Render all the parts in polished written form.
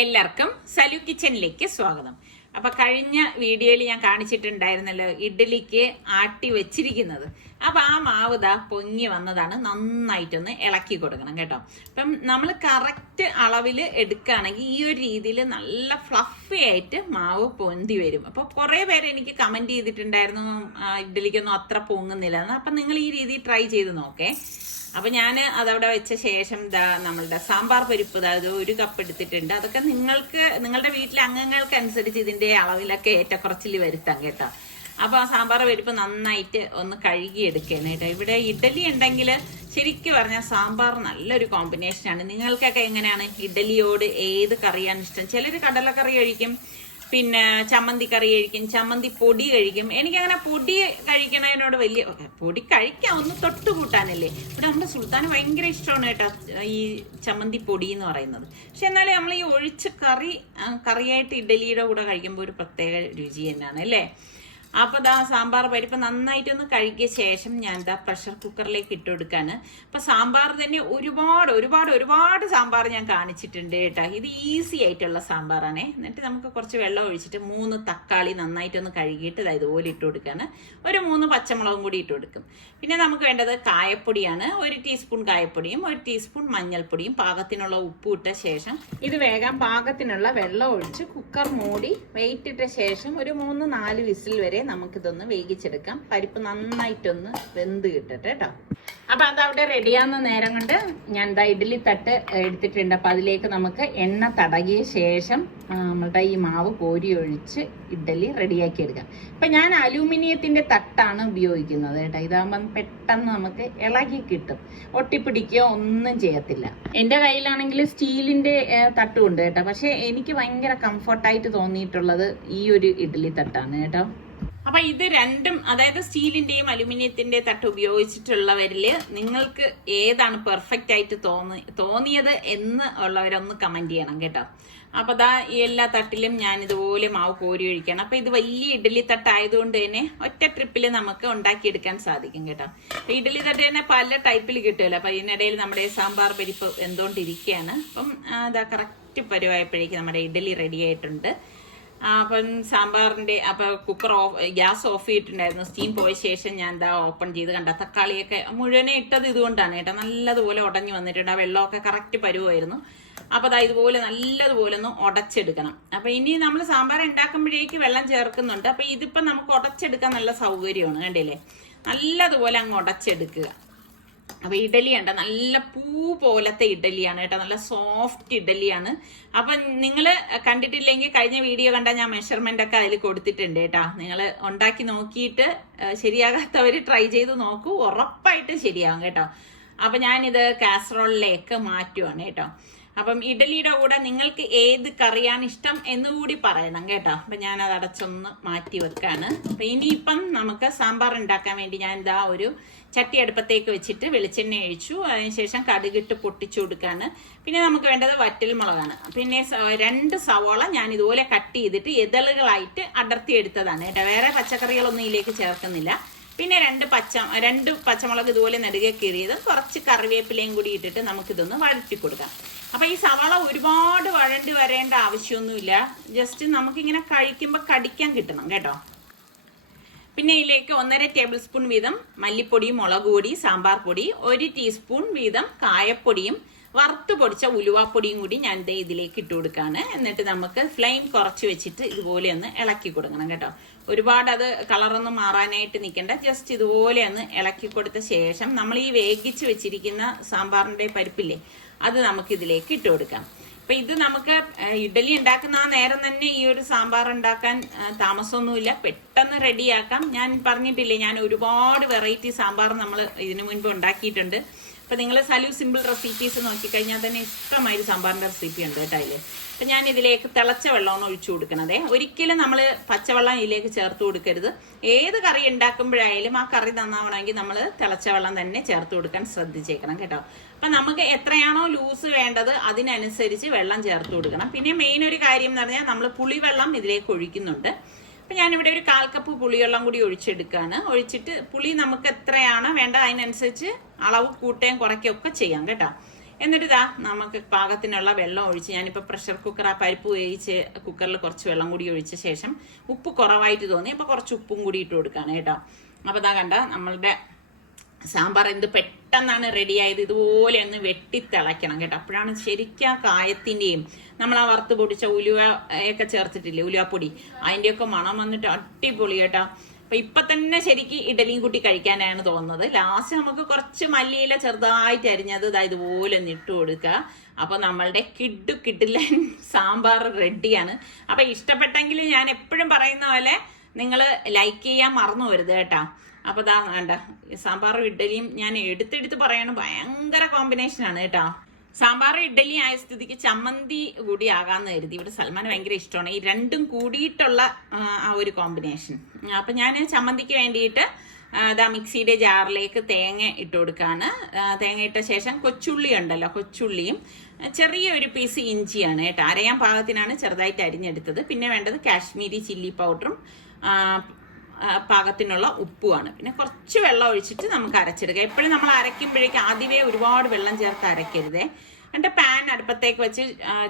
എല്ലാവർക്കും സലു കിച്ചണിലേക്ക് സ്വാഗതം. അപ്പൊ കഴിഞ്ഞ വീഡിയോയിൽ ഞാൻ കാണിച്ചിട്ടുണ്ടായിരുന്നല്ലോ ഇഡ്ഡലിക്ക് ആട്ടി വെച്ചിരിക്കുന്നത്. അപ്പൊ ആ മാവ് ദാ പൊങ്ങി വന്നതാണ്. നന്നായിട്ടൊന്ന് ഇളക്കി കൊടുക്കണം കേട്ടോ. അപ്പം നമ്മൾ കറക്റ്റ് അളവിൽ എടുക്കുകയാണെങ്കിൽ ഈ ഒരു രീതിയിൽ നല്ല ഫ്ലഫി ആയിട്ട് മാവ് പൊന്തി വരും. അപ്പൊ കുറെ പേര് എനിക്ക് കമന്റ് ചെയ്തിട്ടുണ്ടായിരുന്നു ഇഡ്ഡലിക്കൊന്നും അത്ര പൊങ്ങുന്നില്ല എന്ന്. അപ്പൊ നിങ്ങൾ ഈ രീതി ട്രൈ ചെയ്ത് നോക്കേ. അപ്പൊ ഞാൻ അതവിടെ വെച്ച ശേഷം നമ്മളുടെ സാമ്പാർ പരിപ്പ് അതായത് 1 കപ്പ് എടുത്തിട്ടുണ്ട്. അതൊക്കെ നിങ്ങളുടെ വീട്ടിലെ അംഗങ്ങൾക്ക് അനുസരിച്ച് ഇതിന്റെ അളവിലൊക്കെ ഏറ്റക്കുറച്ചിൽ വരുത്താം കേട്ടോ. അപ്പൊ ആ സാമ്പാർ പരിപ്പ് നന്നായിട്ട് ഒന്ന് കഴുകി എടുക്കണം കേട്ടോ. ഇവിടെ ഇഡ്ഡലി ഉണ്ടെങ്കിൽ ശരിക്കും പറഞ്ഞാൽ സാമ്പാർ നല്ലൊരു കോമ്പിനേഷനാണ്. നിങ്ങൾക്കൊക്കെ എങ്ങനെയാണ് ഇഡ്ഡലിയോട് ഏത് കറിയാണ് ഇഷ്ടം? ചിലർ കടലക്കറി കഴിക്കും, പിന്നെ ചമ്മന്തി കറി കഴിക്കും, ചമ്മന്തി പൊടി കഴിക്കും. എനിക്കങ്ങനെ പൊടി കഴിക്കണതിനോട് വലിയ പൊടി കഴിക്കാം, ഒന്ന് തൊട്ട് കൂട്ടാനല്ലേ. ഇവിടെ നമ്മുടെ സുൽത്താന് ഭയങ്കര ഇഷ്ടമാണ് കേട്ടോ ഈ ചമ്മന്തി പൊടി എന്ന് പറയുന്നത്. പക്ഷെ എന്നാലും നമ്മൾ ഈ ഒഴിച്ച് കറിയായിട്ട് ഇഡ്ഡലിയുടെ കൂടെ കഴിക്കുമ്പോൾ ഒരു പ്രത്യേക രുചി തന്നെയാണ് അല്ലേ. അപ്പൊ സാമ്പാർ പരിപ്പ് നന്നായിട്ടൊന്ന് കഴുകിയ ശേഷം ഞാൻ പ്രഷർ കുക്കറിലേക്ക് ഇട്ട് കൊടുക്കാണ്. അപ്പൊ സാമ്പാർ തന്നെ ഒരുപാട് സാമ്പാർ ഞാൻ കാണിച്ചിട്ടുണ്ട് കേട്ടോ. ഇത് ഈസി ആയിട്ടുള്ള സാമ്പാറാണേ. എന്നിട്ട് നമുക്ക് കുറച്ച് വെള്ളം ഒഴിച്ചിട്ട് 3 തക്കാളി നന്നായിട്ടൊന്ന് കഴുകിയിട്ട് ഇതുപോലെ ഇട്ട് കൊടുക്കാണ്. ഒരു 3 പച്ചമുളകും കൂടി ഇട്ട് കൊടുക്കും. പിന്നെ നമുക്ക് വേണ്ടത് കായപ്പൊടിയാണ്. 1 ടീസ്പൂൺ കായപ്പൊടിയും 1 ടീസ്പൂൺ മഞ്ഞൾപ്പൊടിയും പാകത്തിനുള്ള ഉപ്പ് ഇട്ട ശേഷം ഇത് വേഗം പാകത്തിനുള്ള വെള്ളം ഒഴിച്ച് കുക്കർ മൂടി വെയിറ്റ് ഇട്ട ശേഷം ഒരു 3-4 വിസിൽ വരെ നമുക്കിതൊന്ന് വേവിച്ചെടുക്കാം. പരിപ്പ് നന്നായിട്ടൊന്ന് വെന്ത് കിട്ടട്ടെ കേട്ടോ. അപ്പൊ അതവിടെ റെഡിയാവുന്ന നേരം കൊണ്ട് ഞാൻ ഇഡ്ഡലി തട്ട് എടുത്തിട്ടുണ്ട്. അപ്പൊ അതിലേക്ക് നമുക്ക് എണ്ണ തടകിയ ശേഷം നമ്മളുടെ ഈ മാവ് കോരി ഒഴിച്ച് ഇഡ്ഡലി റെഡിയാക്കി എടുക്കാം. അപ്പൊ ഞാൻ അലൂമിനിയത്തിന്റെ തട്ടാണ് ഉപയോഗിക്കുന്നത് കേട്ടോ. ഇതാകുമ്പോൾ പെട്ടെന്ന് നമുക്ക് ഇളകി കിട്ടും, ഒട്ടിപ്പിടിക്കുകയോ ഒന്നും ചെയ്യത്തില്ല. എന്റെ കയ്യിലാണെങ്കിൽ സ്റ്റീലിന്റെ തട്ടുമുണ്ട് കേട്ടോ. പക്ഷെ എനിക്ക് ഭയങ്കര കംഫർട്ടായിട്ട് തോന്നിയിട്ടുള്ളത് ഈ ഒരു ഇഡ്ഡലി തട്ടാണ് കേട്ടോ. അപ്പൊ ഇത് രണ്ടും, അതായത് സ്റ്റീലിന്റെയും അലുമിനിയത്തിന്റെ തട്ട് ഉപയോഗിച്ചിട്ടുള്ളവരില് നിങ്ങൾക്ക് ഏതാണ് പെർഫെക്റ്റ് ആയിട്ട് തോന്നിയത് എന്ന് ഉള്ളവരൊന്ന് കമന്റ് ചെയ്യണം കേട്ടോ. അപ്പൊ ഈ എല്ലാ തട്ടിലും ഞാൻ ഇതുപോലെ മാവ് കോരി ഒഴിക്കണം. അപ്പൊ ഇത് വലിയ ഇഡ്ഡലി തട്ടായതുകൊണ്ട് തന്നെ ഒറ്റ ട്രിപ്പിൽ നമുക്ക് ഉണ്ടാക്കിയെടുക്കാൻ സാധിക്കും കേട്ടോ. ഇഡ്ഡലി തട്ട് തന്നെ പല ടൈപ്പിൽ കിട്ടുമല്ലോ. അപ്പൊ ഇതിനിടയിൽ നമ്മുടെ സാമ്പാർ പരിപ്പ് എന്തുകൊണ്ടിരിക്കുകയാണ്. അപ്പം കറക്റ്റ് പരുവായപ്പോഴേക്ക് നമ്മുടെ ഇഡ്ഡലി റെഡി ആയിട്ടുണ്ട്. അപ്പം സാമ്പാറിന്റെ കുക്കർ ഗ്യാസ് ഓഫ് ചെയ്തിട്ടുണ്ടായിരുന്നു. സ്റ്റീം പോയ ശേഷം ഞാൻ ഓപ്പൺ ചെയ്ത് കണ്ട തക്കാളിയൊക്കെ മുഴുവനെ ഇട്ടത് ഇതുകൊണ്ടാണ് കേട്ടോ. നല്ലതുപോലെ ഉടഞ്ഞു വന്നിട്ടുണ്ട്. ആ വെള്ളമൊക്കെ കറക്റ്റ് പരുവായിരുന്നു. അപ്പൊ ഇതുപോലെ നല്ലതുപോലെ ഒന്ന് ഉടച്ചെടുക്കണം. അപ്പൊ ഇനി നമ്മൾ സാമ്പാർ ഉണ്ടാക്കുമ്പോഴേക്ക് വെള്ളം ചേർക്കുന്നുണ്ട്. അപ്പൊ ഇതിപ്പോ നമുക്ക് ഉടച്ചെടുക്കാൻ നല്ല സൗകര്യമാണ്. കണ്ടില്ലേ, നല്ലതുപോലെ അങ്ങ് ഉടച്ചെടുക്കുക. അപ്പൊ ഇഡലി ഉണ്ട്, നല്ല പൂ പോലത്തെ ഇഡലിയാണ് കേട്ടോ. നല്ല സോഫ്റ്റ് ഇഡലിയാണ്. അപ്പൊ നിങ്ങൾ കണ്ടിട്ടില്ലെങ്കിൽ കഴിഞ്ഞ വീഡിയോ കണ്ടാൽ ഞാൻ മെഷർമെന്റ് ഒക്കെ അതിൽ കൊടുത്തിട്ടുണ്ട് കേട്ടോ. നിങ്ങൾ ഉണ്ടാക്കി നോക്കിയിട്ട് ശരിയാകാത്തവര് ട്രൈ ചെയ്ത് നോക്കൂ, ഉറപ്പായിട്ടും ശരിയാവും കേട്ടോ. അപ്പൊ ഞാനിത് കാസറോളിലേക്ക് മാറ്റുവാണ് കേട്ടോ. അപ്പം ഇഡലിയുടെ കൂടെ നിങ്ങൾക്ക് ഏത് കറിയാണ് ഇഷ്ടം എന്നുകൂടി പറയണം കേട്ടോ. അപ്പൊ ഞാൻ അത് അടച്ചൊന്ന് മാറ്റി വെക്കാണ്. അപ്പൊ ഇനിയിപ്പം നമുക്ക് സാമ്പാർ ഉണ്ടാക്കാൻ വേണ്ടി ഞാൻ ഒരു ചട്ടി അടുപ്പത്തേക്ക് വെച്ചിട്ട് വെളിച്ചെണ്ണ ഒഴിച്ചു. അതിനുശേഷം കടുകിട്ട് പൊട്ടിച്ചു കൊടുക്കാണ്. പിന്നെ നമുക്ക് വേണ്ടത് വറ്റൽ മുളകാണ്. പിന്നെ 2 സവോള ഞാൻ ഇതുപോലെ കട്ട് ചെയ്തിട്ട് ഇതളുകളായിട്ട് അടർത്തി എടുത്തതാണ് കേട്ടോ. വേറെ പച്ചക്കറികളൊന്നും ഇതിലേക്ക് ചേർക്കുന്നില്ല. പിന്നെ 2 പച്ചമുളക് ഇതുപോലെ നെടുകെ കീറിയത്, കുറച്ച് കറിവേപ്പിലയും കൂടി ഇട്ടിട്ട് നമുക്കിതൊന്ന് വഴറ്റി കൊടുക്കാം. അപ്പൊ ഈ സവാള ഒരുപാട് വഴണ്ടി വരേണ്ട ആവശ്യമൊന്നുമില്ല. ജസ്റ്റ് നമുക്കിങ്ങനെ കഴിക്കുമ്പോൾ കടിക്കാൻ കിട്ടണം കേട്ടോ. പിന്നെ ഇതിലേക്ക് 1.5 ടേബിൾ സ്പൂൺ വീതം മല്ലിപ്പൊടിയും മുളക് പൊടി, സാമ്പാർ പൊടി, 1 ടീസ്പൂൺ വീതം കായപ്പൊടിയും വറുത്ത് പൊടിച്ച ഉലുവാപ്പൊടിയും കൂടി ഞാൻ ഇതിലേക്ക് ഇട്ട് കൊടുക്കാണ്. എന്നിട്ട് നമുക്ക് ഫ്ലെയിം കുറച്ച് വെച്ചിട്ട് ഇതുപോലെ ഒന്ന് ഇളക്കി കൊടുക്കണം കേട്ടോ. ഒരുപാട് അത് കളറൊന്നും മാറാനായിട്ട് നിൽക്കണ്ട. ജസ്റ്റ് ഇതുപോലെ ഒന്ന് ഇളക്കി കൊടുത്ത ശേഷം നമ്മൾ ഈ വേവിച്ച് വെച്ചിരിക്കുന്ന സാമ്പാറിന്റെ പരിപ്പില്ലേ, അത് നമുക്ക് ഇതിലേക്ക് ഇട്ട് കൊടുക്കാം. അപ്പൊ ഇത് നമുക്ക് ഇഡലി ഉണ്ടാക്കുന്ന ആ നേരം തന്നെ ഈ ഒരു സാമ്പാർ ഉണ്ടാക്കാൻ താമസമൊന്നുമില്ല, പെട്ടെന്ന് റെഡിയാക്കാം. ഞാൻ പറഞ്ഞിട്ടില്ലേ, ഞാൻ ഒരുപാട് വെറൈറ്റി സാമ്പാർ നമ്മൾ ഇതിനു മുൻപ് ഉണ്ടാക്കിയിട്ടുണ്ട്. അപ്പൊ നിങ്ങൾ സലു സിമ്പിൾ റെസിപ്പീസ് നോക്കിക്കഴിഞ്ഞാൽ തന്നെ ഇഷ്ടമായൊരു സാമ്പാറിന്റെ റെസിപ്പി ഉണ്ട് കേട്ടോ അതില്. അപ്പൊ ഞാൻ ഇതിലേക്ക് തിളച്ച വെള്ളമാണ് ഒഴിച്ചു കൊടുക്കണതേ. ഒരിക്കലും നമ്മൾ പച്ചവെള്ളം ഇതിലേക്ക് ചേർത്ത് കൊടുക്കരുത്. ഏത് കറി ഉണ്ടാക്കുമ്പോഴായാലും ആ കറി നന്നാവണമെങ്കിൽ നമ്മൾ തിളച്ച വെള്ളം തന്നെ ചേർത്ത് കൊടുക്കാൻ ശ്രദ്ധിച്ചേക്കണം കേട്ടോ. അപ്പൊ നമുക്ക് എത്രയാണോ ലൂസ് വേണ്ടത് അതിനനുസരിച്ച് വെള്ളം ചേർത്ത് കൊടുക്കണം. പിന്നെ മെയിൻ ഒരു കാര്യം എന്ന് പറഞ്ഞാൽ നമ്മൾ പുളിവെള്ളം ഇതിലേക്ക് ഒഴിക്കുന്നുണ്ട്. അപ്പൊ ഞാനിവിടെ ഒരു 1/4 കപ്പ് പുളിവെള്ളം കൂടി ഒഴിച്ചെടുക്കുകയാണ്. ഒഴിച്ചിട്ട് പുളി നമുക്ക് എത്രയാണ് വേണ്ട അതിനനുസരിച്ച് അളവ് കൂട്ടുകയും കുറയ്ക്കുകയും ഒക്കെ ചെയ്യാം കേട്ടോ. എന്നിട്ട് ഇതാ നമുക്ക് പാകത്തിനുള്ള വെള്ളം ഒഴിച്ച്, ഞാനിപ്പോൾ പ്രഷർ കുക്കർ ആ പരിപ്പ് വേവിച്ച് കുക്കറിൽ കുറച്ച് വെള്ളം കൂടി ഒഴിച്ച ശേഷം ഉപ്പ് കുറവായിട്ട് തോന്നി, അപ്പോൾ കുറച്ച് ഉപ്പും കൂടി ഇട്ട് കൊടുക്കുകയാണ് കേട്ടോ. അപ്പോൾ ഇതാ കണ്ട നമ്മളുടെ സാമ്പാർ എന്ത് പെട്ടെന്നാണ് റെഡിയായത്. ഇതുപോലെ ഒന്ന് വെട്ടിത്തിളയ്ക്കണം കേട്ടോ. അപ്പോഴാണ് ശരിക്കും ആ കായത്തിൻ്റെയും നമ്മൾ ആ വറുത്ത് പൊടിച്ച ഉലുവ ഒക്കെ ചേർത്തിട്ടില്ലേ, ഉലുവപ്പൊടി, അതിൻ്റെയൊക്കെ മണം വന്നിട്ട് അടിപൊളി കേട്ടോ. അപ്പൊ ഇപ്പൊ തന്നെ ശരിക്കും ഇഡലിയും കൂട്ടി കഴിക്കാനാണ് തോന്നുന്നത്. ലാസ്റ്റ് നമുക്ക് കുറച്ച് മല്ലിയില ചെറുതായിട്ട് അരിഞ്ഞത് ഇതുപോലെ ഒന്ന് ഇട്ട് കൊടുക്കുക. അപ്പൊ നമ്മളുടെ കിഡിലൻ സാമ്പാർ റെഡിയാണ്. അപ്പൊ ഇഷ്ടപ്പെട്ടെങ്കിൽ ഞാൻ എപ്പോഴും പറയുന്ന പോലെ നിങ്ങൾ ലൈക്ക് ചെയ്യാൻ മറന്നു വരുത് കേട്ടോ. അപ്പൊ ഇതാ വേണ്ട സാമ്പാറും ഇഡലിയും ഞാൻ എടുത്തെടുത്ത് പറയണം, ഭയങ്കര കോമ്പിനേഷനാണ് കേട്ടോ. സാമ്പാർ ഇഡലി ആയ സ്ഥിതിക്ക് ചമ്മന്തി കൂടി ആകാന്ന് കരുതി. ഇവിടെ സൽമാൻ ഭയങ്കര ഇഷ്ടമാണ് ഈ രണ്ടും കൂടിയിട്ടുള്ള ആ ഒരു കോമ്പിനേഷൻ. അപ്പൊ ഞാൻ ചമ്മന്തിക്ക് വേണ്ടിയിട്ട് ഇതാ മിക്സിയുടെ ജാറിലേക്ക് തേങ്ങ ഇട്ട് കൊടുക്കുകയാണ്. തേങ്ങ ഇട്ട ശേഷം കൊച്ചുള്ളി ഉണ്ടല്ലോ, കൊച്ചുള്ളിയും ചെറിയൊരു പീസ് ഇഞ്ചിയാണ് കേട്ടോ. അരയാൻ പാകത്തിനാണ് ചെറുതായിട്ട് അരിഞ്ഞെടുത്തത്. പിന്നെ വേണ്ടത് കാശ്മീരി ചില്ലി പൗഡറും പാകത്തിനുള്ള ഉപ്പുമാണ്. പിന്നെ കുറച്ച് വെള്ളം ഒഴിച്ചിട്ട് നമുക്ക് അരച്ചെടുക്കാം. എപ്പോഴും നമ്മൾ അരയ്ക്കുമ്പോഴേക്കും ആദ്യമേ ഒരുപാട് വെള്ളം ചേർത്ത് അരയ്ക്കരുതേ. എന്നിട്ട് പാൻ അടുപ്പത്തേക്ക് വെച്ച്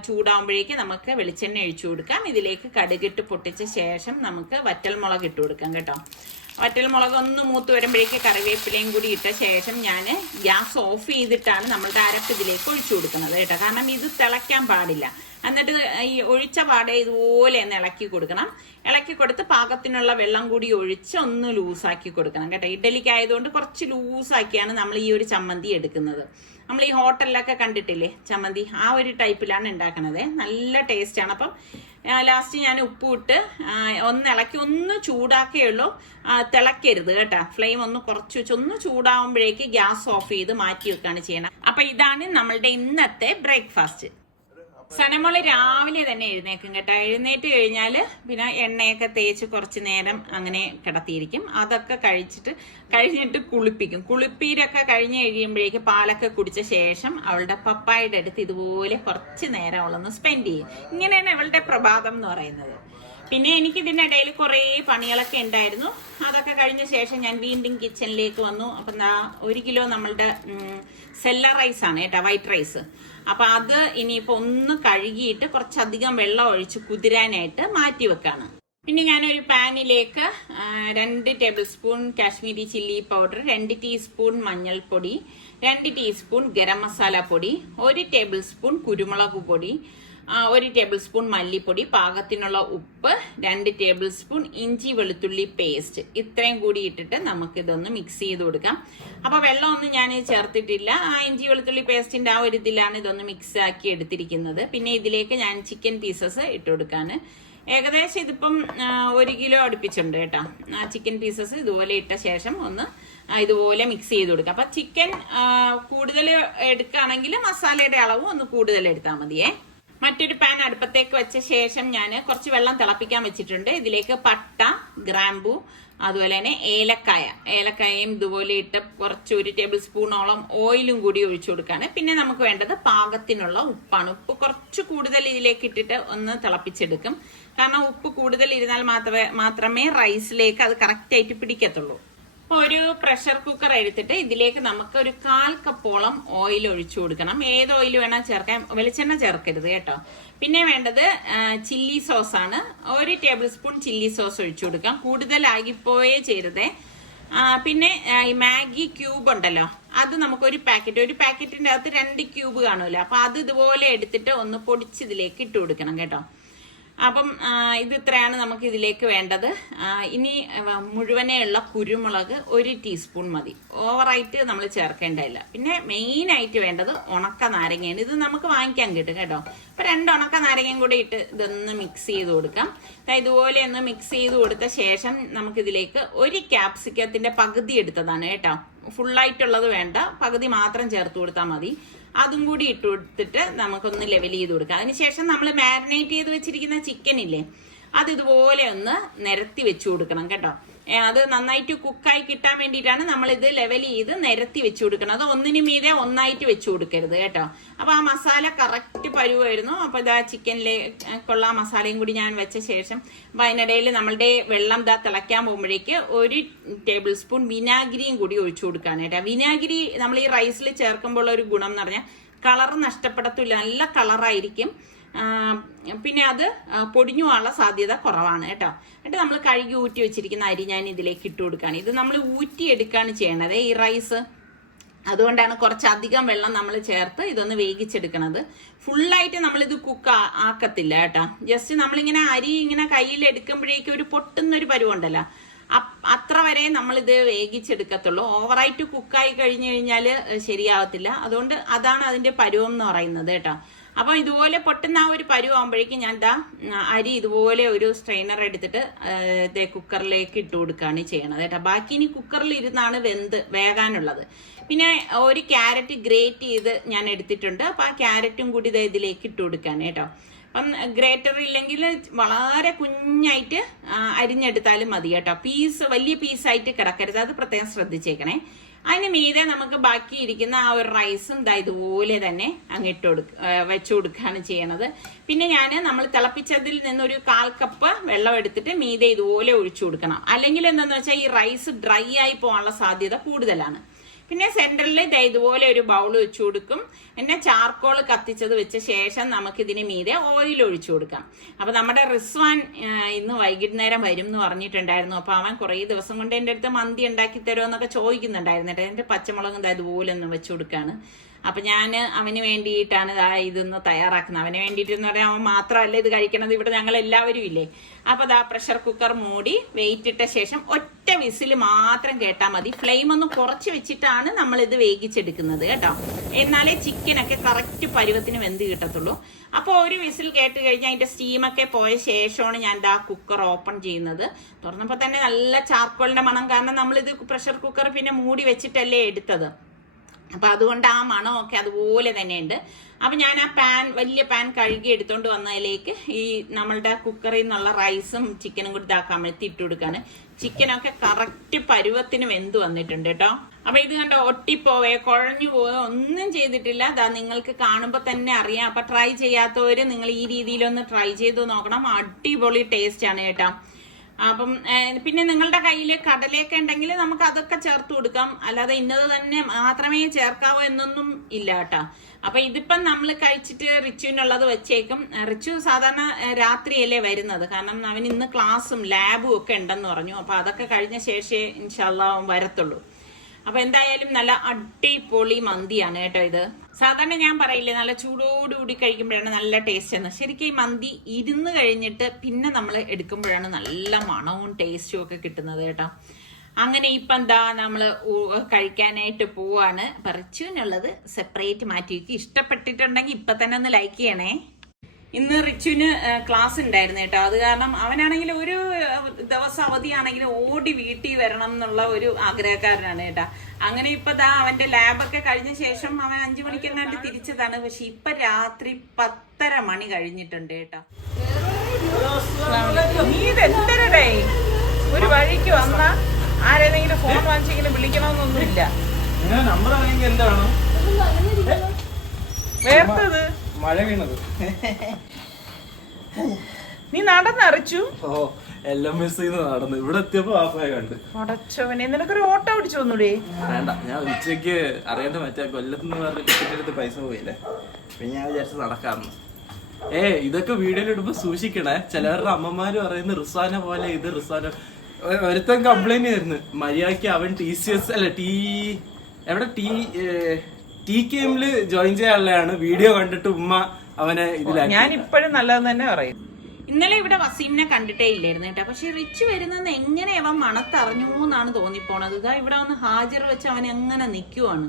ചൂടാകുമ്പോഴേക്ക് നമുക്ക് വെളിച്ചെണ്ണ ഒഴിച്ചു കൊടുക്കാം. ഇതിലേക്ക് കടുകിട്ട് പൊട്ടിച്ച ശേഷം നമുക്ക് വറ്റൽമുളക് ഇട്ട് കൊടുക്കാം കേട്ടോ. വറ്റൽമുളക് ഒന്ന് മൂത്ത് വരുമ്പോഴേക്ക് കറിവേപ്പിലയും കൂടി ഇട്ട ശേഷം ഞാൻ ഗ്യാസ് ഓഫ് ചെയ്തിട്ടാണ് നമ്മളുടെ അരപ്പ് ഇതിലേക്ക് ഒഴിച്ചു കൊടുക്കുന്നത് കേട്ടോ. കാരണം ഇത് തിളയ്ക്കാൻ പാടില്ല. എന്നിട്ട് ഈ ഒഴിച്ച പാടെ ഇതുപോലെ ഒന്ന് ഇളക്കി കൊടുക്കണം. ഇളക്കി കൊടുത്ത് പാകത്തിനുള്ള വെള്ളം കൂടി ഒഴിച്ച് ഒന്ന് ലൂസാക്കി കൊടുക്കണം കേട്ടോ. ഇഡലിക്ക് ആയതുകൊണ്ട് കുറച്ച് ലൂസാക്കിയാണ് നമ്മൾ ഈ ഒരു ചമ്മന്തി എടുക്കുന്നത്. നമ്മൾ ഈ ഹോട്ടലിലൊക്കെ കണ്ടിട്ടില്ലേ ചമ്മന്തി, ആ ഒരു ടൈപ്പിലാണ് ഉണ്ടാക്കണത്. നല്ല ടേസ്റ്റാണ്. അപ്പം ലാസ്റ്റ് ഞാൻ ഉപ്പ് ഇട്ട് ഒന്ന് ഇളക്കി ഒന്ന് ചൂടാക്കേ ഉള്ളൂ, തിളക്കരുത് കേട്ടോ. ഫ്ലെയിം ഒന്ന് കുറച്ച് വെച്ച് ഒന്ന് ചൂടാവുമ്പോഴേക്ക് ഗ്യാസ് ഓഫ് ചെയ്ത് മാറ്റി വെക്കുകയാണ് ചെയ്യണം. അപ്പൊ ഇതാണ് നമ്മളുടെ ഇന്നത്തെ ബ്രേക്ക്ഫാസ്റ്റ്. സനമോള് രാവിലെ തന്നെ എഴുന്നേക്കും കേട്ടോ. എഴുന്നേറ്റ് കഴിഞ്ഞാൽ പിന്നെ എണ്ണയൊക്കെ തേച്ച് കുറച്ച് നേരം അങ്ങനെ കിടത്തിയിരിക്കും. അതൊക്കെ കഴിഞ്ഞിട്ട് കുളിപ്പിക്കും. കുളിപ്പീരൊക്കെ കഴിഞ്ഞ് കഴിയുമ്പോഴേക്ക് പാലൊക്കെ കുടിച്ച ശേഷം അവളുടെ പപ്പായുടെ അടുത്ത് ഇതുപോലെ കുറച്ച് നേരം അവളൊന്ന് സ്പെൻഡ് ചെയ്യും. ഇങ്ങനെയാണ് അവളുടെ പ്രഭാതം എന്ന് പറയുന്നത്. പിന്നെ എനിക്ക് ഇതിൻ്റെ ഇടയിൽ കുറേ പണികളൊക്കെ ഉണ്ടായിരുന്നു. അതൊക്കെ കഴിഞ്ഞ ശേഷം ഞാൻ വീണ്ടും കിച്ചണിലേക്ക് വന്നു. അപ്പം 1 കിലോ നമ്മളുടെ സെല്ല റൈസാണ് കേട്ടോ, വൈറ്റ് റൈസ്. അപ്പം അത് ഇനിയിപ്പോൾ ഒന്ന് കഴുകിയിട്ട് കുറച്ചധികം വെള്ളം ഒഴിച്ച് കുതിരാനായിട്ട് മാറ്റി വെക്കാണ്. പിന്നെ ഞാനൊരു പാനിലേക്ക് 2 table spoon Kashmiri chilli powder, 2 teaspoon മഞ്ഞൾപ്പൊടി, 2 ടീസ്പൂൺ ഗരം മസാല പൊടി, 1 ടേബിൾ സ്പൂൺ കുരുമുളക് പൊടി, 1 ടേബിൾ സ്പൂൺ മല്ലിപ്പൊടി, പാകത്തിനുള്ള ഉപ്പ്, 2 ടേബിൾ സ്പൂൺ ഇഞ്ചി വെളുത്തുള്ളി പേസ്റ്റ്, ഇത്രയും കൂടി ഇട്ടിട്ട് നമുക്കിതൊന്ന് മിക്സ് ചെയ്ത് കൊടുക്കാം. അപ്പോൾ വെള്ളമൊന്നും ഞാൻ ചേർത്തിട്ടില്ല. ആ ഇഞ്ചി വെളുത്തുള്ളി പേസ്റ്റിൻ്റെ ആ ഒരു ഇതിലാണ് ഇതൊന്ന് മിക്സ് ആക്കി എടുത്തിരിക്കുന്നത്. പിന്നെ ഇതിലേക്ക് ഞാൻ ചിക്കൻ പീസസ് ഇട്ട് കൊടുക്കാണ്. ഏകദേശം ഇതിപ്പം 1 കിലോ അടുപ്പിച്ചുണ്ട് കേട്ടോ. ചിക്കൻ പീസസ് ഇതുപോലെ ഇട്ട ശേഷം ഒന്ന് ഇതുപോലെ മിക്സ് ചെയ്ത് കൊടുക്കാം. അപ്പം ചിക്കൻ കൂടുതൽ എടുക്കുകയാണെങ്കിൽ മസാലയുടെ അളവും ഒന്ന് കൂടുതൽ എടുത്താൽ മതിയേ. മറ്റൊരു പാൻ അടുപ്പത്തേക്ക് വെച്ച ശേഷം ഞാൻ കുറച്ച് വെള്ളം തിളപ്പിക്കാൻ വെച്ചിട്ടുണ്ട്. ഇതിലേക്ക് പട്ട, ഗ്രാമ്പു, അതുപോലെ തന്നെ ഏലക്കായയും ഇതുപോലെ ഇട്ട് കുറച്ച് 1 ടേബിൾ സ്പൂണോളം ഓയിലും കൂടി ഒഴിച്ചു കൊടുക്കുകയാണ്. പിന്നെ നമുക്ക് വേണ്ടത് പാകത്തിനുള്ള ഉപ്പാണ്. ഉപ്പ് കുറച്ച് കൂടുതൽ ഇതിലേക്ക് ഇട്ടിട്ട് ഒന്ന് തിളപ്പിച്ചെടുക്കും. കാരണം ഉപ്പ് കൂടുതൽ ഇരുന്നാൽ മാത്രമേ റൈസിലേക്ക് അത് കറക്റ്റായിട്ട് പിടിക്കത്തുള്ളൂ. ഒരു പ്രഷർ കുക്കർ എടുത്തിട്ട് ഇതിലേക്ക് നമുക്ക് ഒരു 1/4 കപ്പോളം ഓയിൽ ഒഴിച്ചു കൊടുക്കണം. ഏത് ഓയിൽ വേണം ചേർക്കാൻ, വെളിച്ചെണ്ണ ചേർക്കരുത് കേട്ടോ. പിന്നെ വേണ്ടത് ചില്ലി സോസ് ആണ്. 1 ടേബിൾ സ്പൂൺ ചില്ലി സോസ് ഒഴിച്ചു കൊടുക്കാം. കൂടുതലാകിപ്പോയേ ചെയ്യരുതേ. പിന്നെ ഈ മാഗി ക്യൂബ് ഉണ്ടല്ലോ, അത് നമുക്ക് ഒരു പാക്കറ്റിന്റെ അകത്ത് 2 ക്യൂബ് കാണുമല്ലോ. അപ്പൊ അത് ഇതുപോലെ എടുത്തിട്ട് ഒന്ന് പൊടിച്ച് ഇതിലേക്ക് ഇട്ട് കൊടുക്കണം കേട്ടോ. അപ്പം ഇത് ഇത്രയാണ് നമുക്ക് ഇതിലേക്ക് വേണ്ടത്. ഇനി മുഴുവനെയുള്ള കുരുമുളക് 1 ടീസ്പൂൺ മതി. ഓവറായിട്ട് നമ്മൾ ചേർക്കേണ്ടതില്ല. പിന്നെ മെയിനായിട്ട് വേണ്ടത് ഉണക്ക നാരങ്ങയാണ്. ഇത് നമുക്ക് വാങ്ങിക്കാൻ കിട്ടും കേട്ടോ. അപ്പം 2 ഉണക്ക നാരങ്ങയും കൂടി ഇട്ട് ഇതൊന്ന് മിക്സ് ചെയ്ത് കൊടുക്കാം. ഇതുപോലെ ഒന്ന് മിക്സ് ചെയ്ത് കൊടുത്ത ശേഷം നമുക്കിതിലേക്ക് 1 ക്യാപ്സിക്കത്തിന്റെ പകുതി എടുത്തതാണ് കേട്ടോ. ഫുള്ളായിട്ടുള്ളത് വേണ്ട, പകുതി മാത്രം ചേർത്ത് കൊടുത്താൽ മതി. അതും കൂടി ഇട്ട് കൊടുത്തിട്ട് നമുക്കൊന്ന് ലെവൽ ചെയ്ത് കൊടുക്കാം. അതിനുശേഷം നമ്മൾ മാരിനേറ്റ് ചെയ്ത് വെച്ചിരിക്കുന്ന ചിക്കൻ ഇല്ലേ, അത് ഇതുപോലെ ഒന്ന് നിരത്തി വെച്ചു കൊടുക്കണം കേട്ടോ. അത് നന്നായിട്ട് കുക്കായി കിട്ടാൻ വേണ്ടിയിട്ടാണ് നമ്മളിത് ലെവൽ ചെയ്ത് നിരത്തി വെച്ചു കൊടുക്കണം. ഒന്നിനു മീതെ ഒന്നായിട്ട് വെച്ചു കൊടുക്കരുത് കേട്ടോ. അപ്പൊ ആ മസാല കറക്റ്റ് പരുവായിരുന്നു. അപ്പൊ ഇതാ ചിക്കനിലേക്കുള്ള മസാലയും കൂടി ഞാൻ വെച്ച ശേഷം അതിനിടയിൽ നമ്മളുടെ വെള്ളം തിളയ്ക്കാൻ പോകുമ്പോഴേക്ക് 1 ടേബിൾ സ്പൂൺ വിനാഗിരിയും കൂടി ഒഴിച്ചു കൊടുക്കുകയാണ് കേട്ടോ. വിനാഗിരി നമ്മൾ ഈ റൈസിൽ ചേർക്കുമ്പോൾ ഒരു ഗുണം എന്ന് പറഞ്ഞാൽ കളർ നഷ്ടപ്പെടത്തില്ല, നല്ല കളറായിരിക്കും. പിന്നെ അത് പൊടിഞ്ഞു പോകാനുള്ള സാധ്യത കുറവാണ് കേട്ടോ. എന്നിട്ട് നമ്മൾ കഴുകി ഊറ്റി വെച്ചിരിക്കുന്ന അരി ഞാൻ ഇതിലേക്ക് ഇട്ട് കൊടുക്കുകയാണ്. ഇത് നമ്മൾ ഊറ്റി എടുക്കുകയാണ് ചെയ്യണത് ഈ റൈസ്. അതുകൊണ്ടാണ് കുറച്ചധികം വെള്ളം നമ്മൾ ചേർത്ത് ഇതൊന്ന് വേവിച്ചെടുക്കണത്. ഫുള്ളായിട്ട് നമ്മളിത് കുക്ക് ആക്കത്തില്ല കേട്ടോ. ജസ്റ്റ് നമ്മളിങ്ങനെ അരി ഇങ്ങനെ കയ്യിൽ എടുക്കുമ്പോഴേക്കും ഒരു പൊട്ടുന്നൊരു പരുവുണ്ടല്ലോ, അത്ര വരെ നമ്മളിത് വേവിച്ചെടുക്കത്തുള്ളൂ. ഓവറായിട്ട് കുക്കായി കഴിഞ്ഞു കഴിഞ്ഞാൽ ശരിയാവത്തില്ല. അതുകൊണ്ട് അതാണ് അതിന്റെ പരുവം എന്ന് പറയുന്നത് കേട്ടോ. അപ്പോൾ ഇതുപോലെ പൊട്ടുന്ന ആ ഒരു പരുവാകുമ്പോഴേക്കും ഞാൻ അരി ഇതുപോലെ ഒരു സ്ട്രെയിനർ എടുത്തിട്ട് കുക്കറിലേക്ക് ഇട്ട് കൊടുക്കുകയാണ് ചെയ്യണത് കേട്ടോ. ബാക്കി ഇനി കുക്കറിൽ ഇരുന്നാണ് വേകാനുള്ളത്. പിന്നെ ഒരു ക്യാരറ്റ് ഗ്രേറ്റ് ചെയ്ത് ഞാൻ എടുത്തിട്ടുണ്ട്. അപ്പോൾ ആ ക്യാരറ്റും കൂടി ഇതിലേക്ക് ഇട്ട് കൊടുക്കുകയാണ് കേട്ടോ. അപ്പം ഗ്രേറ്റർ ഇല്ലെങ്കിൽ വളരെ കുഞ്ഞായിട്ട് അരിഞ്ഞെടുത്താലും മതി കേട്ടോ. വലിയ പീസായിട്ട് കിടക്കരുത്, അത് പ്രത്യേകം ശ്രദ്ധിച്ചേക്കണേ. അതിന് മീതെ നമുക്ക് ബാക്കി ഇരിക്കുന്ന ആ ഒരു റൈസും ഇതുപോലെ തന്നെ അങ്ങിട്ട് വെച്ചു കൊടുക്കുകയാണ് ചെയ്യണത്. പിന്നെ നമ്മൾ തിളപ്പിച്ചതിൽ നിന്നൊരു 1/4 കപ്പ് വെള്ളം എടുത്തിട്ട് മീതെ ഇതുപോലെ ഒഴിച്ചു കൊടുക്കണം. അല്ലെങ്കിൽ എന്താണെന്ന് വെച്ചാൽ ഈ റൈസ് ഡ്രൈ ആയി പോകാനുള്ള സാധ്യത കൂടുതലാണ്. പിന്നെ സെന്ററിൽ ഇതുപോലെ ഒരു ബൗൾ വെച്ചു കൊടുക്കും. പിന്നെ ചാർക്കോൾ കത്തിച്ചത് വെച്ച ശേഷം നമുക്കിതിന് മീതെ ഓയിൽ ഒഴിച്ചു കൊടുക്കാം. അപ്പൊ നമ്മുടെ റിസ്വാൻ ഇന്ന് വൈകുന്നേരം വരും എന്ന് പറഞ്ഞിട്ടുണ്ടായിരുന്നു. അപ്പൊ അവൻ കുറേ ദിവസം കൊണ്ട് എൻ്റെ അടുത്ത് മന്തി ഉണ്ടാക്കി തരുമോ എന്നൊക്കെ ചോദിക്കുന്നുണ്ടായിരുന്നു. എൻ്റെ പച്ചമുളകും ഇതുപോലെ ഒന്ന് വെച്ചു കൊടുക്കാണ്. അപ്പൊ ഞാൻ അവന് വേണ്ടിയിട്ടാണ് ഇതൊന്ന് തയ്യാറാക്കുന്നത്. അവന് വേണ്ടിയിട്ട് എന്ന് പറയാൻ അവൻ മാത്രമല്ല ഇത് കഴിക്കണത്, ഇവിടെ ഞങ്ങൾ എല്ലാവരും ഇല്ലേ. അപ്പൊ പ്രഷർ കുക്കർ മൂടി വെയിറ്റ് ഇട്ട ശേഷം ഒറ്റ വിസിൽ മാത്രം കേട്ടാൽ മതി. ഫ്ലെയിം ഒന്ന് കുറച്ച് വെച്ചിട്ടാണ് നമ്മൾ ഇത് വേവിച്ചെടുക്കുന്നത് കേട്ടോ. എന്നാലേ ചിക്കനൊക്കെ കറക്റ്റ് പരുവത്തിന് വെന്ത് കിട്ടത്തുള്ളൂ. അപ്പോൾ ഒരു വിസിൽ കേട്ട് കഴിഞ്ഞാൽ അതിന്റെ സ്റ്റീമൊക്കെ പോയ ശേഷമാണ് ഞാൻ കുക്കർ ഓപ്പൺ ചെയ്യുന്നത്. തുറന്നപ്പോൾ തന്നെ നല്ല ചാർക്കോളിന്റെ മണം, കാരണം നമ്മളിത് പ്രഷർ കുക്കർ പിന്നെ മൂടി വെച്ചിട്ടല്ലേ എടുത്തത്. അപ്പൊ അതുകൊണ്ട് ആ മണമൊക്കെ അതുപോലെ തന്നെ ഉണ്ട്. അപ്പൊ ഞാൻ വലിയ പാൻ കഴുകി എടുത്തോണ്ട് വന്നതിലേക്ക് ഈ നമ്മളുടെ കുക്കറിൽ നിന്നുള്ള റൈസും ചിക്കനും കൂടി കമഴ്ത്തി ഇട്ട് കൊടുക്കാണ്. ചിക്കനൊക്കെ കറക്റ്റ് പരുവത്തിന് വെന്ത് വന്നിട്ടുണ്ട് കേട്ടോ. അപ്പൊ ഇത് കണ്ടോ, ഒട്ടിപ്പോവേ കുഴഞ്ഞു പോവേ ഒന്നും ചെയ്തിട്ടില്ല. നിങ്ങൾക്ക് കാണുമ്പോ തന്നെ അറിയാം. അപ്പൊ ട്രൈ ചെയ്യാത്തവര് നിങ്ങൾ ഈ രീതിയിലൊന്ന് ട്രൈ ചെയ്ത് നോക്കണം. അടിപൊളി ടേസ്റ്റ് ആണ് കേട്ടോ. അപ്പം പിന്നെ നിങ്ങളുടെ കയ്യിൽ കടലയൊക്കെ ഉണ്ടെങ്കിൽ നമുക്ക് അതൊക്കെ ചേർത്ത് കൊടുക്കാം. അല്ലാതെ ഇന്നത് തന്നെ മാത്രമേ ചേർക്കാവൂ എന്നൊന്നും ഇല്ല കേട്ടോ. അപ്പൊ ഇതിപ്പം നമ്മൾ കഴിച്ചിട്ട് റിച്ചുവിനുള്ളത് വെച്ചേക്കും. റിച്ചു സാധാരണ രാത്രിയല്ലേ വരുന്നത്, കാരണം അവൻ ഇന്ന് ക്ലാസ്സും ലാബും ഒക്കെ ഉണ്ടെന്ന് പറഞ്ഞു. അപ്പൊ അതൊക്കെ കഴിഞ്ഞ ശേഷമേ ഇൻഷാല്ലാ അവൻ വരത്തുള്ളൂ. അപ്പൊ എന്തായാലും നല്ല അടിപൊളി മന്തിയാണ് കേട്ടോ ഇത്. സാധാരണ ഞാൻ പറയില്ലേ നല്ല ചൂടോടുകൂടി കഴിക്കുമ്പോഴാണ് നല്ല ടേസ്റ്റ് എന്ന്. ശരിക്കും ഈ മന്തി ഇരുന്ന് കഴിഞ്ഞിട്ട് പിന്നെ നമ്മൾ എടുക്കുമ്പോഴാണ് നല്ല മണവും ടേസ്റ്റും ഒക്കെ കിട്ടുന്നത് കേട്ടോ. അങ്ങനെ ഇപ്പം നമ്മൾ കഴിക്കാനായിട്ട് പോവാണ്. റിച്ചുവിനുള്ളത് സെപ്പറേറ്റ് മാറ്റി വയ്ക്കും. ഇഷ്ടപ്പെട്ടിട്ടുണ്ടെങ്കിൽ ഇപ്പൊ തന്നെ ഒന്ന് ലൈക്ക് ചെയ്യണേ. ഇന്ന് റിച്ചുവിന് ക്ലാസ് ഉണ്ടായിരുന്നു കേട്ടോ. അത് കാരണം അവനാണെങ്കിൽ ഒരു ദിവസം അവധിയാണെങ്കിൽ ഓടി വീട്ടിൽ വരണം എന്നുള്ള ഒരു ആഗ്രഹക്കാരനാണ് കേട്ടോ. അങ്ങനെ ഇപ്പൊ അവന്റെ ലാബൊക്കെ കഴിഞ്ഞ ശേഷം അവൻ 5 മണിക്കെങ്ങാണ്ട് തിരിച്ചതാണ്. പക്ഷെ ഇപ്പൊ രാത്രി 10:30 മണി കഴിഞ്ഞിട്ടുണ്ട് കേട്ടോ. നീ ഇതെന്തരടേ ഒരു വഴിക്ക് വന്ന ആരെങ്കിലും ഫോൺ വാങ്ങിച്ചെങ്കിലും വിളിക്കണമെന്നൊന്നുമില്ല. വേർത്തത് മഴ വീണത് നീ നടന്നറിച്ചു. എല്ലാം മിസ് ചെയ്ത് നടന്നു. ഇവിടെ എത്തിയപ്പോ ആപ്പായ കണ്ട് അടച്ചവനെ. നിനക്കൊരു ഓട്ടോ പിടിച്ചു വന്നൂടെ? വേണ്ട, ഞാൻ ഉച്ചക്ക് അറിയാണ്ട് മറ്റേ കൊല്ലത്തുനിന്ന് പറഞ്ഞ ടിക്കറ്റ് എടുത്ത് പൈസ പോയില്ലേ, പിന്നെ ഞാൻ വിചാരിച്ചു നടക്കാമെന്ന്. ഇതൊക്കെ വീഡിയോയിൽ ഇടുമ്പോ സൂക്ഷിക്കണേ. ചിലവരുടെ അമ്മമാര് പറയുന്നത് റിസ്വാനെ പോലെ ഇത് റിസ്വാന. ഒരുത്തൻ കംപ്ലൈന്റ് ആയിരുന്നു, മര്യാദക്ക് അവൻ TCS അല്ല എവിടെ TKMല് ജോയിൻ ചെയ്യാനുള്ളതാണ്. വീഡിയോ കണ്ടിട്ട് ഉമ്മ അവനെ ഇതിലാക്കി. ഞാൻ ഇപ്പോഴും നല്ലതെന്ന് തന്നെ പറയും. ഇന്നലെ ഇവിടെ വസീമിനെ കണ്ടിട്ടേ ഇല്ലായിരുന്നു കേട്ടോ. പക്ഷെ റിച്ച് വരുന്നത് എങ്ങനെ അവൻ മണത്തറിഞ്ഞു എന്നാണ് തോന്നിപ്പോണത്. ഇതാ ഇവിടെ വന്ന് ഹാജർ വെച്ച് അവൻ എങ്ങനെ നിൽക്കുവാണ്.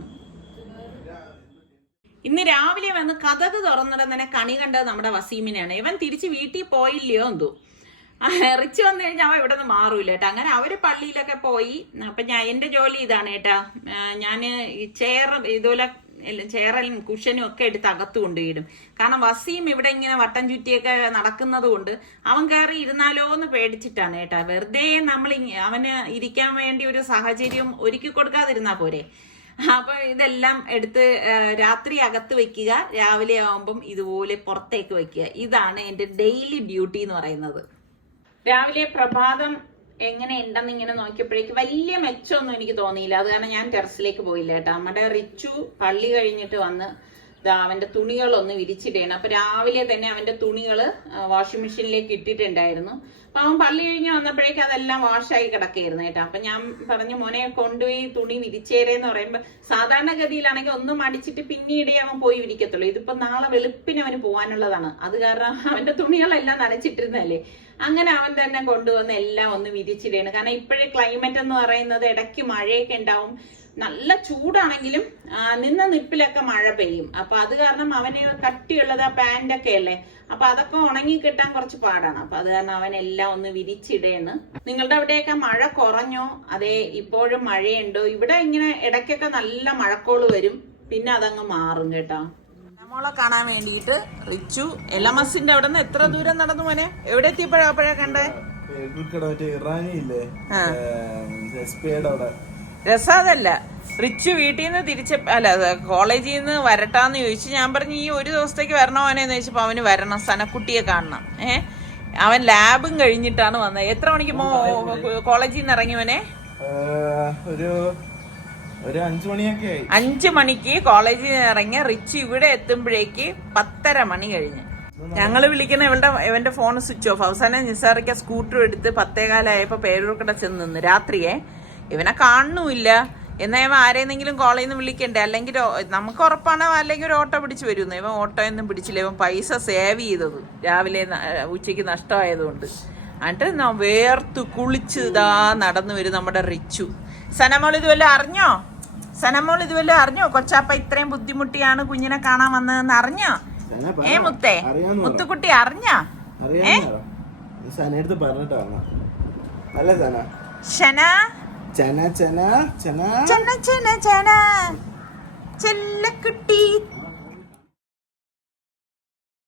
ഇന്ന് രാവിലെ വന്ന് കഥക് തുറന്നിടുന്നതിനെ കണി കണ്ടത് നമ്മുടെ വസീമിനെയാണ്. ഇവൻ തിരിച്ച് വീട്ടിൽ പോയില്ലയോ എന്തോ. റിച്ച് വന്നു കഴിഞ്ഞാൽ അവൻ ഇവിടെ നിന്ന് മാറൂല കേട്ടോ. അങ്ങനെ അവര് പള്ളിയിലൊക്കെ പോയി. അപ്പൊ എന്റെ ജോലി ഇതാണ് കേട്ടാ. ഞാന് ഇതുപോലെ ചെയറും കുഷനും ഒക്കെ എടുത്ത് അകത്ത് കൊണ്ടുപോയിടും. കാരണം വസീം ഇവിടെ ഇങ്ങനെ വട്ടം ചുറ്റിയൊക്കെ നടക്കുന്നത് കൊണ്ട് അവൻ കയറി ഇരുന്നാലോ എന്ന് പേടിച്ചിട്ടാണ് കേട്ടാ. വെറുതെ നമ്മൾ അവന് ഇരിക്കാൻ വേണ്ടി ഒരു സാഹചര്യം ഒരുക്കി കൊടുക്കാതിരുന്നാ പോരെ. അപ്പൊ ഇതെല്ലാം എടുത്ത് രാത്രി അകത്ത് വെക്കുക, രാവിലെ ആവുമ്പം ഇതുപോലെ പുറത്തേക്ക് വെക്കുക. ഇതാണ് എന്റെ ഡെയിലി ഡ്യൂട്ടി എന്ന് പറയുന്നത്. രാവിലെ പ്രഭാതം എങ്ങനെ ഉണ്ടെന്ന് ഇങ്ങനെ നോക്കിയപ്പോഴേക്ക് വലിയ മെച്ചമൊന്നും എനിക്ക് തോന്നിയില്ല. അത് കാരണം ഞാൻ ടെറസിലേക്ക് പോയില്ല കേട്ടോ. നമ്മുടെ റിച്ചു പള്ളി കഴിഞ്ഞിട്ട് വന്ന് അവന്റെ തുണികളൊന്ന് വിരിച്ചിടണം. അപ്പൊ രാവിലെ തന്നെ അവന്റെ തുണികള് വാഷിംഗ് മെഷീനിലേക്ക് ഇട്ടിട്ടുണ്ടായിരുന്നു. അപ്പൊ അവൻ പള്ളി കഴിഞ്ഞ് വന്നപ്പോഴേക്കും അതെല്ലാം വാഷായി കിടക്കായിരുന്നു കേട്ടോ. അപ്പൊ ഞാൻ പറഞ്ഞു, മോനെ കൊണ്ടുപോയി തുണി വിരിച്ചേരേന്ന് പറയുമ്പോ സാധാരണഗതിയിലാണെങ്കിൽ ഒന്നും അടിച്ചിട്ട് പിന്നീടേ അവൻ പോയി വിരിക്കത്തുള്ളൂ. ഇതിപ്പോ നാളെ വെളുപ്പിന് അവന് പോകാനുള്ളതാണ്. അത് കാരണം അവന്റെ തുണികളെല്ലാം നനച്ചിട്ടിരുന്നല്ലേ, അങ്ങനെ അവൻ തന്നെ കൊണ്ടുവന്ന് എല്ലാം ഒന്ന് വിരിച്ചിടേണ്. കാരണം ഇപ്പോഴേ ക്ലൈമറ്റ് എന്ന് പറയുന്നത് ഇടയ്ക്ക് മഴയൊക്കെ ഉണ്ടാവും, നല്ല ചൂടാണെങ്കിലും നിന്ന നിപ്പിലൊക്കെ മഴ പെയ്യും. അപ്പൊ അത് കാരണം അവന് കട്ടിയുള്ളത് ആ പാൻറ്റൊക്കെ അല്ലേ, അപ്പൊ അതൊക്കെ ഉണങ്ങി കിട്ടാൻ കുറച്ച് പാടാണ്. അപ്പൊ അത് കാരണം അവനെല്ലാം ഒന്ന് വിരിച്ചിടേന്ന്. നിങ്ങളുടെ അവിടെയൊക്കെ മഴ കുറഞ്ഞോ അതേ ഇപ്പോഴും മഴയുണ്ടോ? ഇവിടെ ഇങ്ങനെ ഇടയ്ക്കൊക്കെ നല്ല മഴക്കോള് വരും, പിന്നെ അതങ്ങ് മാറും കേട്ടോ. മോളെ കാണാൻ വേണ്ടിയിട്ട് റിച്ചു എലമസിന്റെ അവിടെ നിന്ന് എത്ര ദൂരം നടന്നു മോനെ? എവിടെ എത്തിയപ്പോഴാ കണ്ടേ? രസാദല്ല, റിച്ചു വീട്ടിൽ നിന്ന് കോളേജിൽ നിന്ന് വരട്ടാന്ന് ചോദിച്ചു. ഞാൻ പറഞ്ഞു ഈ ഒരു ദിവസത്തേക്ക് വരണോ അവനെന്ന് ചോദിച്ചപ്പോ അവന് വരണം, സനക്കുട്ടിയെ കാണണം. അവൻ ലാബും കഴിഞ്ഞിട്ടാണ് വന്നത്. എത്ര മണിക്ക് കോളേജിൽ നിന്ന് ഇറങ്ങിയവനെ? ഒരു 5 മണിയൊക്കെ ആയി. 5 മണിക്ക് കോളേജിൽ നിന്ന് ഇറങ്ങിയ റിച്ചു ഇവിടെ എത്തുമ്പോഴേക്ക് 10:30 മണി കഴിഞ്ഞ്. ഞങ്ങള് വിളിക്കണ ഇവന്റെ ഫോൺ സ്വിച്ച് ഓഫ്. അവസാനം നിസാറിക്ക സ്കൂട്ടർ എടുത്ത് 10:15 പേരൂർക്കട ചെന്ന് നിന്ന് രാത്രിയെ. ഇവനെ കാണുന്നുമില്ല. എന്നാ ഇവൻ ആരെയെന്നെങ്കിലും കോളേജിൽ നിന്ന് വിളിക്കണ്ടേ, അല്ലെങ്കിൽ നമുക്ക് ഉറപ്പാണ് അല്ലെങ്കിൽ ഒരു ഓട്ടോ പിടിച്ച് വരുന്നു. ഇവൻ ഓട്ടോ ഒന്നും പിടിച്ചില്ല. ഇവൻ പൈസ സേവ് ചെയ്തത് രാവിലെ ഉച്ചയ്ക്ക് നഷ്ടമായതുകൊണ്ട്. എന്നിട്ട് വേർത്ത് കുളിച്ച് ഇതാ നടന്നു വരും നമ്മുടെ റിച്ചു. സനമോൾ ഇതുവല്ലോ അറിഞ്ഞോ? സനമോൾ ഇതുവല്ലോ അറിഞ്ഞോ? കൊച്ചാപ്പ ഇത്രയും ബുദ്ധിമുട്ടിയാണ് കുഞ്ഞിനെ കാണാൻ വന്നതെന്ന് അറിഞ്ഞോ? മുത്തേ, മുത്തുക്കുട്ടി അറിഞ്ഞോ? ചെല്ലക്കുട്ടി